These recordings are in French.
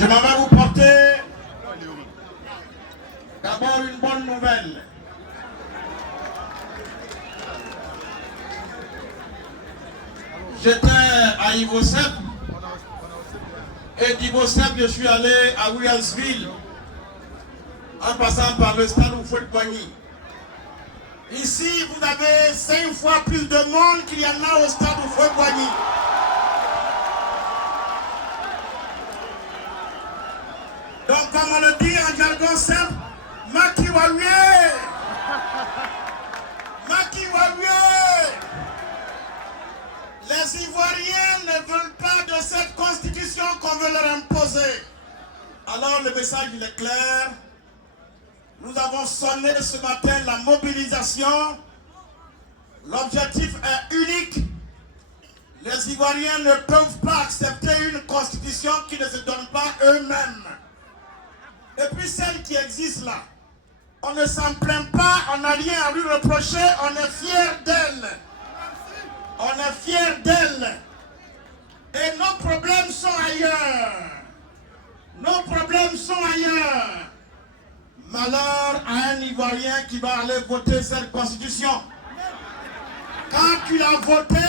Je m'en vais vous porter d'abord une bonne nouvelle. J'étais à Ivosep et d'Ivosep je suis allé à Williamsville en passant par le stade Houphouët-Boigny. Ici, vous avez 5 fois plus de monde qu'il y en a au stade Houphouët-Boigny. Donc, comme on le dit en jargon simple, Macky Waouye! Macky Waouye! Les Ivoiriens ne veulent pas de cette constitution qu'on veut leur imposer. Alors, le message il est clair. Nous avons sonné ce matin la mobilisation. L'objectif est unique. Les Ivoiriens ne peuvent pas accepter une constitution qui ne se donne pas eux-mêmes. Et puis celle qui existe là, on ne s'en plaint pas, on n'a rien à lui reprocher, on est fiers d'elle. On est fiers d'elle. Et nos problèmes sont ailleurs. Nos problèmes sont ailleurs. Malheur à un Ivoirien qui va aller voter cette constitution. Quand tu l'as voté,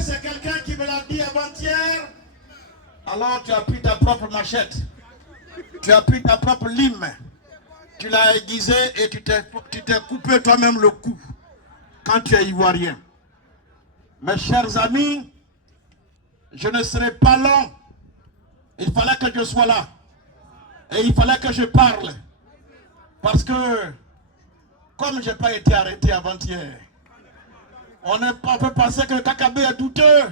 c'est quelqu'un qui me l'a dit avant-hier. Alors tu as pris ta propre machette. Tu as pris ta propre lime. Tu l'as aiguisé et tu t'es coupé toi-même le cou. Quand tu es Ivoirien. Mes chers amis, je ne serai pas long. Il fallait que je sois là. Et il fallait que je parle. Parce que, comme je n'ai pas été arrêté avant-hier, on peut penser que le Kakabe est douteux.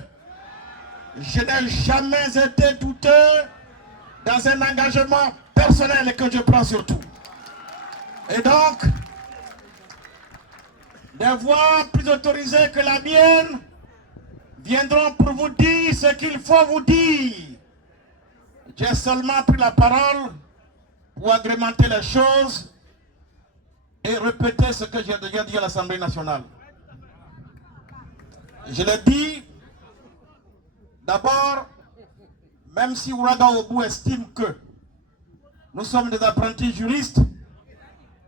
Je n'ai jamais été douteux dans un engagement personnel que je prends surtout. Et donc, des voix plus autorisées que la mienne viendront pour vous dire ce qu'il faut vous dire. J'ai seulement pris la parole pour agrémenter les choses et répéter ce que j'ai déjà dit à l'Assemblée nationale. Je l'ai dit, d'abord, même si Ouagadougou estime que nous sommes des apprentis juristes,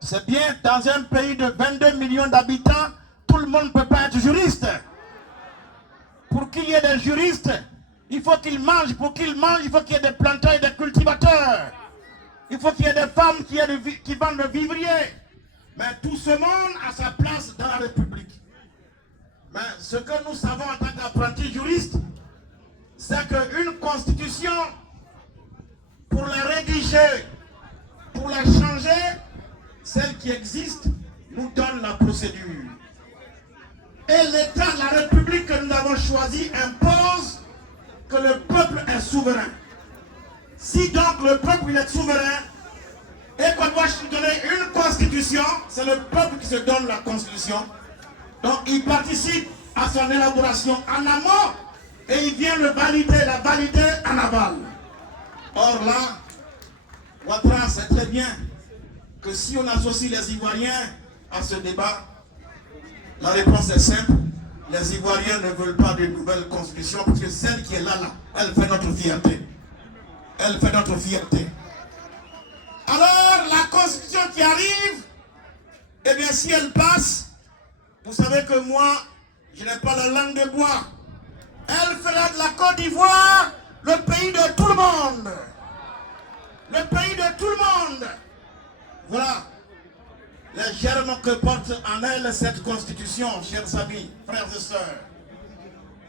c'est bien, dans un pays de 22 millions d'habitants, tout le monde ne peut pas être juriste. Pour qu'il y ait des juristes, il faut qu'ils mangent. Pour qu'ils mangent, il faut qu'il y ait des planteurs et des cultivateurs. Il faut qu'il y ait des femmes qui vendent le vivrier. Mais tout ce monde a sa place dans la République. Mais ce que nous savons en tant qu'apprentis juristes, c'est qu'une constitution, pour la rédiger, pour la changer, celle qui existe nous donne la procédure. Et l'État, la République que nous avons choisie impose que le peuple est souverain. Si donc le peuple est souverain et qu'on doit donner une constitution, c'est le peuple qui se donne la constitution. Donc il participe à son élaboration en amont et il vient la valider en aval. Or là, Ouattara sait très bien que si on associe les Ivoiriens à ce débat, la réponse est simple. Les Ivoiriens ne veulent pas de nouvelle constitution parce que celle qui est là, elle fait notre fierté. Elle fait notre fierté. Alors, la constitution qui arrive, eh bien, si elle passe, vous savez que moi, je n'ai pas la langue de bois. Elle fera de la Côte d'Ivoire le pays de tout le monde. Le pays de tout le monde. Voilà les germes que porte en elle cette constitution, chers amis, frères et sœurs.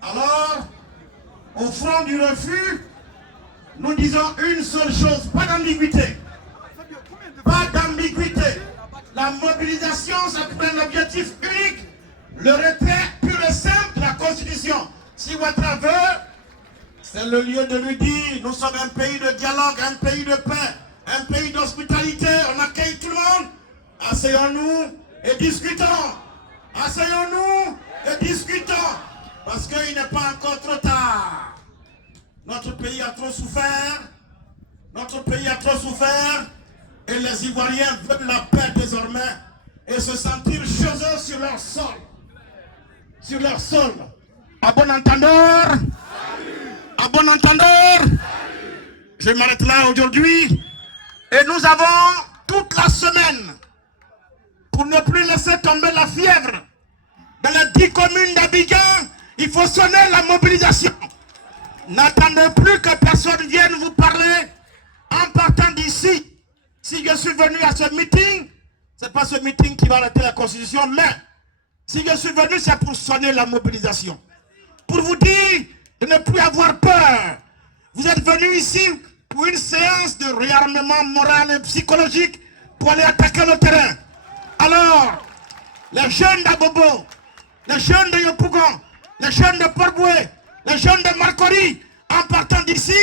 Alors, au front du refus, nous disons une seule chose, pas d'ambiguïté. Pas d'ambiguïté. La mobilisation, ça prend un objectif unique, le retrait pur et simple de la Constitution. Si Ouattara veut, c'est le lieu de lui dire, nous sommes un pays de dialogue, un pays de paix, un pays d'hospitalité, on accueille tout le monde. Asseyons-nous et discutons. Asseyons-nous et discutons. Parce qu'il n'est pas encore trop tard. Notre pays a trop souffert. Notre pays a trop souffert. Et les Ivoiriens veulent la paix désormais. Et se sentir chez eux sur leur sol. Sur leur sol. À bon entendeur. À bon entendeur. Je m'arrête là aujourd'hui. Et nous avons toute la semaine pour ne plus laisser tomber la fièvre. Dans les 10 communes d'Abidjan, il faut sonner la mobilisation. N'attendez plus que personne vienne vous parler en partant d'ici. Si je suis venu à ce meeting, ce n'est pas ce meeting qui va arrêter la Constitution, mais si je suis venu, c'est pour sonner la mobilisation. Pour vous dire de ne plus avoir peur. Vous êtes venus ici pour une séance de réarmement moral et psychologique pour aller attaquer le terrain. Alors, les jeunes d'Abobo, les jeunes de Yopougon, les jeunes de Port-Boué, les jeunes de Marcory, en partant d'ici,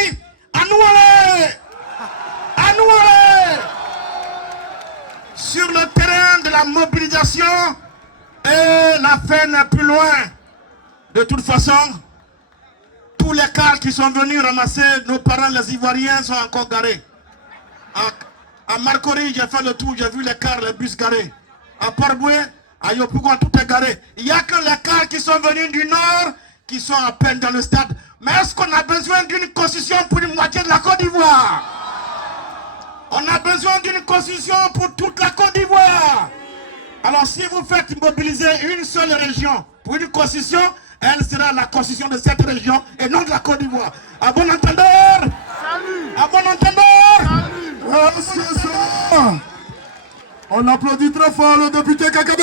à nous aller! À nous aller! Sur le terrain de la mobilisation, et la fin n'est plus loin. De toute façon, tous les cars qui sont venus ramasser nos parents, les Ivoiriens, sont encore garés. À Marcory, j'ai fait le tour, j'ai vu les cars, les bus garés. À Port-Boué, à Yopougon, tout est garé. Il n'y a que les cars qui sont venus du nord, qui sont à peine dans le stade. Mais est-ce qu'on a besoin d'une constitution pour une moitié de la Côte d'Ivoire? On a besoin d'une constitution pour toute la Côte d'Ivoire. Alors si vous faites mobiliser une seule région pour une constitution, elle sera la constitution de cette région et non de la Côte d'Ivoire. À bon entendeur? Salut. À bon entendeur? Salut. On applaudit très fort le député Kaka.